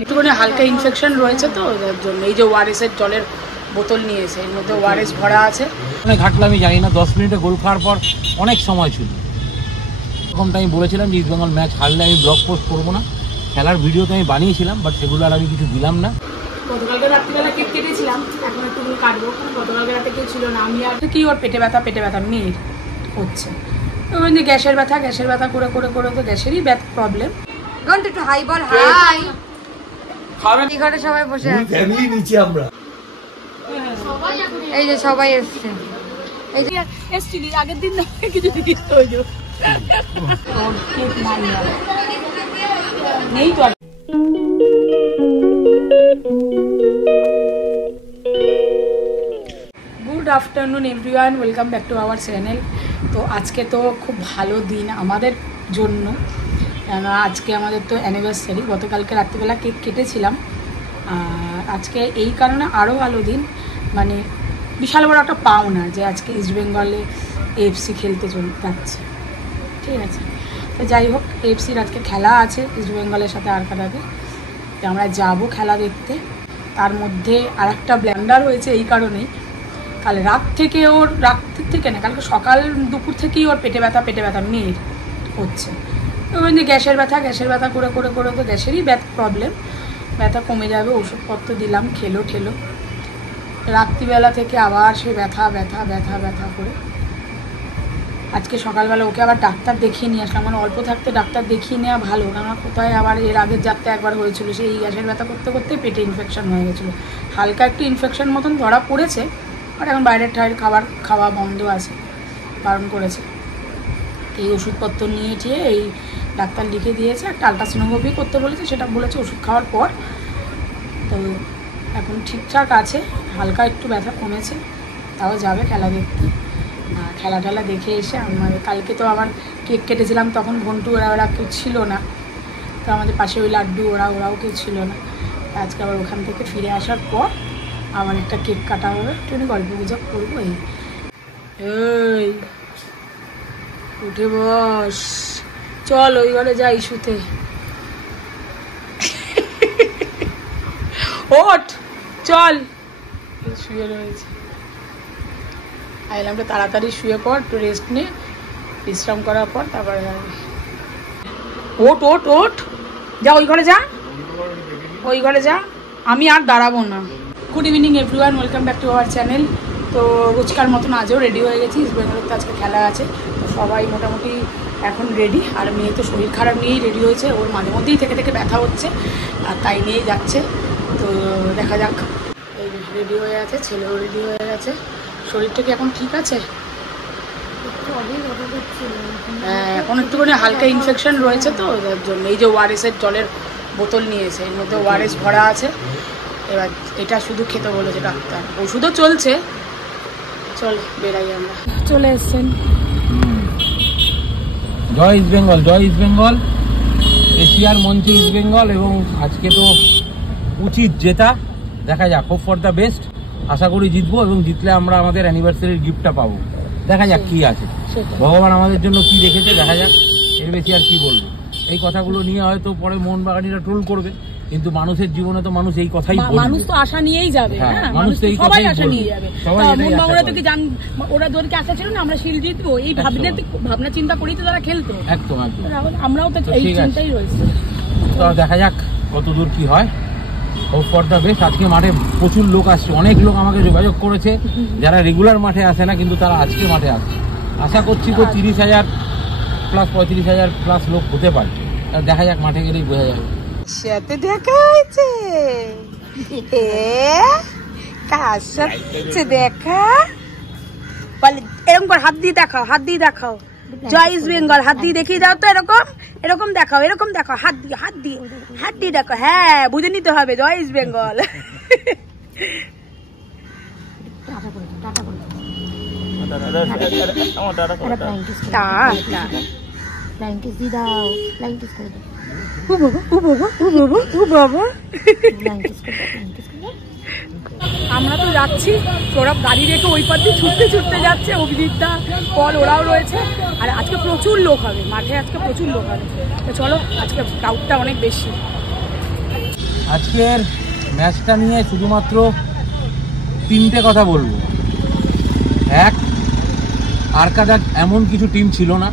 একটুখানি হালকা ইনফেকশন রয়েছে তো যার জন্য এই যে ওআরএস এর জলের বোতল নিয়েছে, এর মধ্যে ওআরএস ভরা আছে। ঘাটলে আমি জানি না 10 মিনিটে গোল খাওয়ার পর অনেক সময় ছিল। তখন আমি বলেছিলাম যে ইস্ট বেঙ্গল ম্যাচ হারলে আমি ব্লগ পোস্ট করবো না, খেলার ভিডিও তো আমি বানিয়েছিলাম, বাট সেগুলো আর আমি কিছু দিলাম না। গতকালকে রাত্রিবেলা কেক কেটেছিলাম, এখন একটু কাটবো। গতকালকে রাতে কেউ ছিল না, আমি আর কি ওর পেটে ব্যথা মেয়ের হচ্ছে। ওই যে গ্যাসের ব্যথা করে করে করে তো গ্যাসেরই প্রবলেম। একটু হাই বল, হাই। এই ঘরে সবাই বসে আছে, ফ্যামিলি নিচে আমরা। এই যে সবাই এসছে, এই যে এসছিলি আগের দিন না কিছু দিস তো ওই যে কেক নেই তো। Good afternoon everyone, welcome back to our channel. তো আজকে তো খুব ভালো দিন আমাদের জন্য, কেননা আজকে আমাদের তো অ্যানিভার্সারি। গতকালকে রাত্রিবেলা কেক কেটেছিলাম, আর আজকে এই কারণে আরও ভালো দিন, মানে বিশাল বড় একটা পাওনা যে আজকে ইস্ট বেঙ্গলে এএফসি খেলতে যাচ্ছে। ঠিক আছে, তো যাই হোক, এএফসির আজকে খেলা আছে ইস্ট বেঙ্গলের সাথে আরকাটাতে, তো আমরা যাবো খেলা দেখতে। তার মধ্যে আর একটা ব্ল্যান্ডার হয়েছে এই কারণেই, কাল রাত থেকে কালকে সকাল দুপুর থেকেই ওর পেটে ব্যথা মেয়ের হচ্ছে। ওই যে গ্যাসের ব্যথা করে করে করে তো গ্যাসেরই প্রবলেম। ব্যথা কমে যাবে, ওষুধপত্র দিলাম, খেলো রাত্রিবেলা থেকে আবার সে ব্যথা করে। আজকে সকালবেলা ওকে আবার ডাক্তার দেখিয়ে নিয়ে আসলাম, মানে অল্প থাকতে ডাক্তার দেখিয়ে নেওয়া ভালো, কেননা কোথায় আবার এর আগের যাত্রা একবার হয়েছিল, সেই গ্যাসের ব্যথা করতে করতে পেটে ইনফেকশন হয়ে গেছিলো। হালকা একটু ইনফেকশন মতন ধরা পড়েছে, আর এখন বাইরের খাওয়া বন্ধ আছে, বারণ করেছে। এই ওষুধপত্র নিয়ে এই ডাক্তার লিখে দিয়েছে, একটা আলট্রাসোনোগ্রাফি করতে বলেছে, সেটা বলেছে ওষুধ খাওয়ার পর। তো এখন ঠিকঠাক আছে, হালকা একটু ব্যথা কমেছে, তাও যাবে খেলা দেখতে। খেলা দেখে এসে কালকে তো আবার কেক কেটেছিলাম, তখন ঘন্টু ওরা কেউ ছিল না, তো আমাদের পাশে ওই লাড্ডু ওরাও কেউ ছিল না। আজকে আবার ওখান থেকে ফিরে আসার পর আবার একটা কেক কাটা হবে, একটু গল্প গুজব করবো। এই উঠে বস, চল ওই ঘরে যাই শুতে। ওঠ, চল। শুয়ে রয়েছে, আইলাম তো তাড়াতাড়ি শুয়ে পর, একটু রেস্ট নে, বিশ্রাম করার পর তারপরে যাবি। ওঠ, যা ওই ঘরে যা, আমি আর দাঁড়াবো না। Good evening everyone, welcome back to our channel. তো রোজকার মতন আজও রেডি হয়ে গেছি, ইস্ট বেঙ্গলের তো আজকে খেলা আছে, সবাই মোটামুটি এখন রেডি। আর মেয়ে তো শরীর খারাপ নিয়েই রেডি হয়েছে, ওর মাঝে মধ্যেই থেকে ব্যথা হচ্ছে, আর তাই নিয়েই যাচ্ছে। তো দেখা যাক, এই রেডি হয়ে আছে, ছেলেও রেডি হয়ে গেছে। শরীরটা কি এখন ঠিক আছে? হ্যাঁ, এখন একটুখানি হালকা ইনফেকশন রয়েছে তো যার জন্য এই যে ওআরএস এর জলের বোতল নিয়েছে, এর মধ্যে ওআরএস ভরা আছে। এবার এটা শুধু খেতে বলেছে ডাক্তার, ওষুধও চলছে। চল বেরাই, আমরা চলে এসছেন। জয় ইস্ট বেঙ্গল, এশিয়ার মঞ্চে ইস্ট বেঙ্গল, এবং আজকে তো উচিত জেতা। দেখা যাক, হোপ ফর দ্য বেস্ট। আশা করি জিতবো, এবং জিতলে আমরা আমাদের অ্যানিভার্সারির গিফটটা পাবো। দেখা যাক কি আছে, ভগবান আমাদের জন্য কি রেখেছে, দেখা যাক। এর বেশি আর কি বলবো? এই কথাগুলো নিয়ে হয়তো পরে মোহনবাগানিরা ট্রোল করবে, কিন্তু মানুষের জীবনে তো মানুষ এই কথাই বলবে। মানুষ তো আশা নিয়েই যাবে, মানুষ তো এই কথাই আশা নিয়ে যাবে। মোহনবাগানিরা তো কি ওরা দলকে আশা ছিল না আমরা শিল জিতবো, এই ভাবনা চিন্তা করেই তো তারা খেলতো। একদম, আমরাও তো এই চিন্তাই রয়েছে। তো দেখা যাক কত দূর কি হয়। Hope for the best. আজকে মাঠে প্রচুর লোক আসছে, অনেক লোক আমাকে যোগাযোগ করেছে যারা রেগুলার মাঠে আসে না, কিন্তু তারা আজকে মাঠে আসছে। আশা করছি তো 30,000 প্লাস 35,000 প্লাস লোক হতে পারে। দেখা যাক, মাঠে গেলেই বোঝা যাবে। সাথে দেখা হয়েছে, কার সাথে দেখা বলে? এরকম করে হাত দিয়ে দেখাও, জয় ইস্ট বেঙ্গল, হাত দিয়ে দেখিয়ে দাও তো, এরকম দেখাও, হাত দিয়ে দেখো। হ্যাঁ, বুঝে নিতে হবে জয় ইস্ট বেঙ্গল। আমরা তো যাচ্ছি, ওরা গাড়ি রেখে ওই পথ দিয়ে ছুটতে ছুটতে যাচ্ছে, অভিজিৎদা পল ওরাও রয়েছে। আর আজকে প্রচুর লোক হবে মাঠে, আজকে প্রচুর লোক হবে। তো চলো, আজকে ক্রাউডটা অনেক বেশি। আজকের ম্যাচটা নিয়ে শুধুমাত্র 3টে কথা বলবো। এক, আরকাদার এমন কিছু টিম ছিল না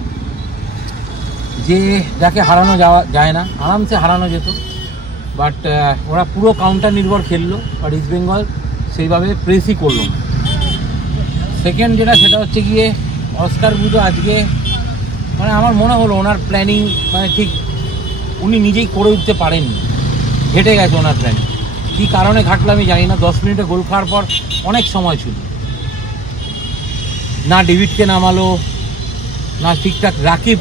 যে যাকে হারানো যায় না, আরামসে হারানো যেত। বাট ওরা পুরো কাউন্টার নির্ভর খেললো, বাট ইস্ট বেঙ্গল সেইভাবে প্রেসই করলো না। সেকেন্ড যেটা, সেটা হচ্ছে গিয়ে অস্কার বুজো আজকে মানে আমার মনে হলো ওনার প্ল্যানিং মানে ঠিক উনি নিজেই করে উঠতে পারেননি, ঘেটে গেছে ওনার প্ল্যানিং। কী কারণে ঘাটলো আমি জানি না। 10 মিনিটে গোল খাওয়ার পর অনেক সময় ছিল, না ডেভিডকে নামালো, না ঠিকঠাক রাকিব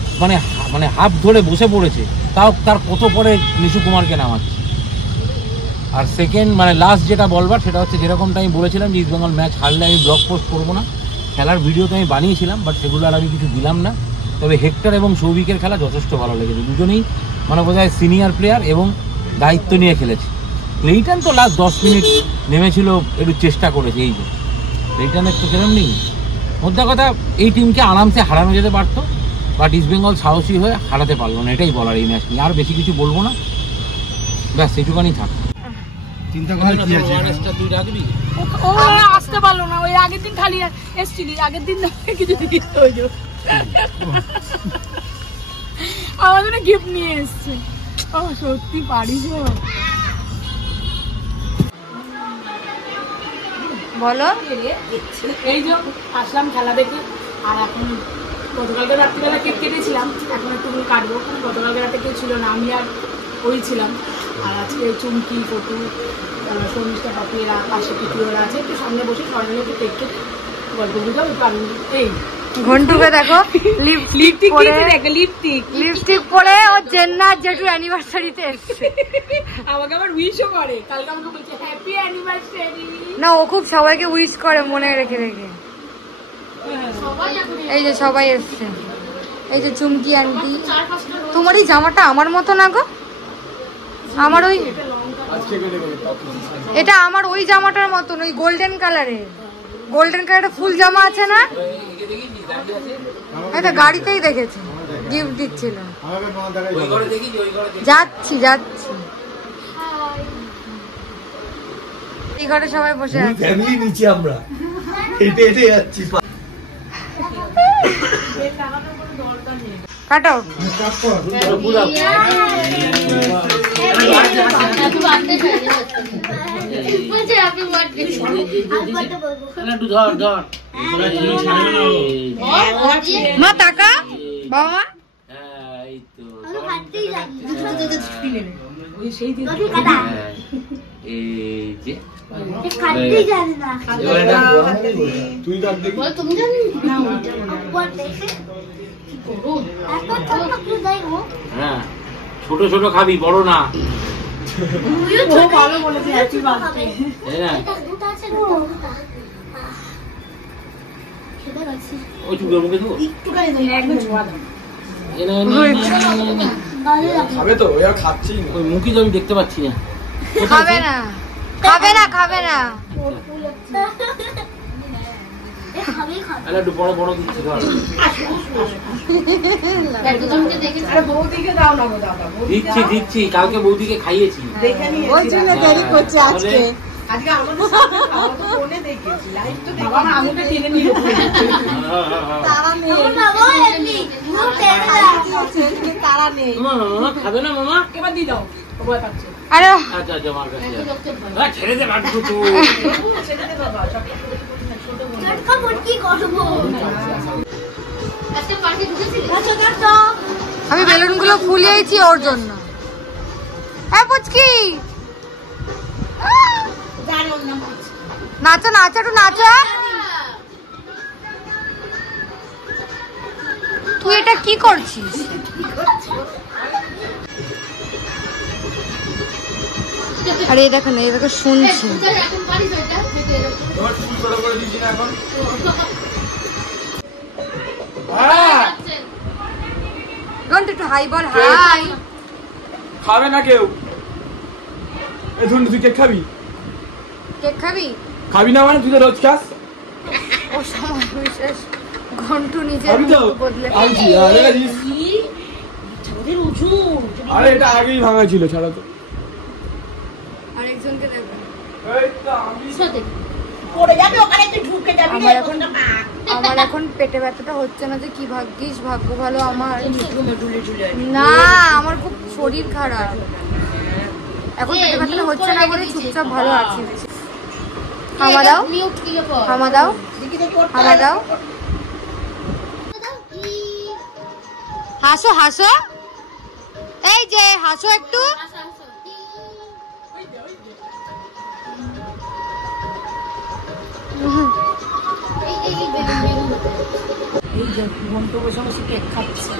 মানে হাফ ধরে বসে পড়েছে, তাও তার কত পরে নিশু কুমারকে নামাচ্ছে। আর সেকেন্ড মানে লাস্ট যেটা বলবার, সেটা হচ্ছে যেরকমটা আমি বলেছিলাম যে ইস্টবেঙ্গল ম্যাচ হারলে আমি ব্লগ পোস্ট করবো না, খেলার ভিডিও তো আমি বানিয়েছিলাম, বাট সেগুলো আর আমি কিছু দিলাম না। তবে হেক্টর এবং সৌভিকের খেলা যথেষ্ট ভালো লেগেছে, দুজনেই মানে বোধহয় সিনিয়র প্লেয়ার এবং দায়িত্ব নিয়ে খেলেছে। ক্লেইটন তো লাস্ট 10 মিনিট নেমেছিল, একটু চেষ্টা করেছে, এই যে ক্লেইটনের তো সেরকম নেই। মোদ্দা কথা, এই টিমকে আরামসে হারানো যেতে পারতো, বাট ইস্টবেঙ্গল সাহসী হয়ে হারাতে পারলো না, এটাই বলার এই ম্যাচ নিয়ে। আর বেশি কিছু বলবো না, ব্যাস এইটুকানি থাক। ও আসতে পারলো না, ওই আগের দিন খালি এসছিলি, আগের দিন কিছু আমার জন্য গিফট নিয়ে এসছে। ও সত্যি পারিস বলো। এই যে আসলাম খেলা দেখে, আর এখন গতকালকে রাত্রিবেলা কেক কেটেছিলাম, এখন একটু কাটবো। গতকালকে রাতে কেউ ছিল না, আমি আর ওই ছিলাম। আর আজকে চুমকি, ফটু, শর্মিষ্ঠা, পাপি এরা পাশে পিপি ওরা আছে, একটু সামনে বসে সবাই মিলে একটু কেক কেটে গল্প বুঝাও। এই ঘন্টুকে দেখো লিপস্টিক দেখো, লিপস্টিক পরে ও জেন্নার জেঠুর অ্যানিভার্সারিতে এসেছে। আমাকে আবার উইশও করে, কালকে আমাকে বলছে হ্যাপি অ্যানিভার্সারি। না, ও খুব সবাইকে উইশ করে মনে রেখে রেখে। এই যে সবাই এসছে, এই যে চুমকি আন্টি। তোমার এই জামাটা আমার মতো না গো, আমার ওই এটা আমার ওই জামাটার মতন, ওই গোল্ডেন কালারের ফুল জামা আছে না, এটা গাড়িতেই দেখেছি, গিফট দিচ্ছিল। যাচ্ছি এই ঘরে সবাই বসে আছে, আমরা হেঁটে হেঁটে যাচ্ছি। কাটো। মা টাকা বাবা, হ্যাঁ ছোট ছোট খাবি, বড় না। ভালো বলেছে, হ্যাপি বার্থডে। ওই চুলের মুখে দেবো, খাবে তো, ওই আর খাচ্ছি না, ওই মুখই তো আমি দেখতে পাচ্ছি না। খাবে না। একটু বড় বড় দিচ্ছি, দিচ্ছি কালকে বৌদিকে খাইয়েছি। খাবে না মামা, এবার দিয়ে দাও। আরে আচ্ছা আমার কাছে ছেড়ে দে, রাখবো তো। আমি বেলুনগুলো ফুলিয়েছি ওর জন্য। পুচকি নাচো একটু নাচো। তুই এটা কি করছিস? আরে এই দেখো শুনছি। একটু হাই বল, হাই। খাবে না কেউ? এই ধরুন, তুই কেক খাবি? খাবি না মানে তুই তো রোজ খাস। ও সময় বিশেষ ঘন্টু নিজে খাবি তো বদলে আনছি। আরে এটা আগেই ভাঙা ছিল, ছাড়া তো। আরেকজনকে দেখবেন। আমার এখন পেটে ব্যথাটা হচ্ছে না যে কি ভাগ্যিস, ভাগ্য ভালো আমার। না আমার খুব শরীর খারাপ, এখন পেটে ব্যথাটা হচ্ছে না বলে চুপচাপ ভালো আছি। হামা দাও, হামা দাও, হামা দাও। হাসো হাসো, এই যে হাসো একটু। এই যে ঘন্টু বসে বসে কেক খাচ্ছে,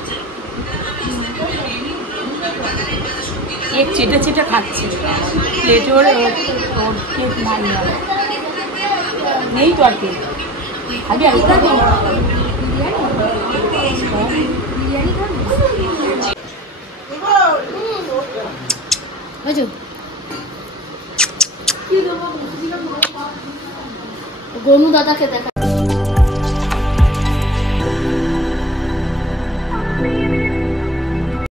কেক চেটে চেটে খাচ্ছে প্লেটে। ওর কেক নাই, নেই তো আর কেক। খাবি আর গনু দাদাকে দেখা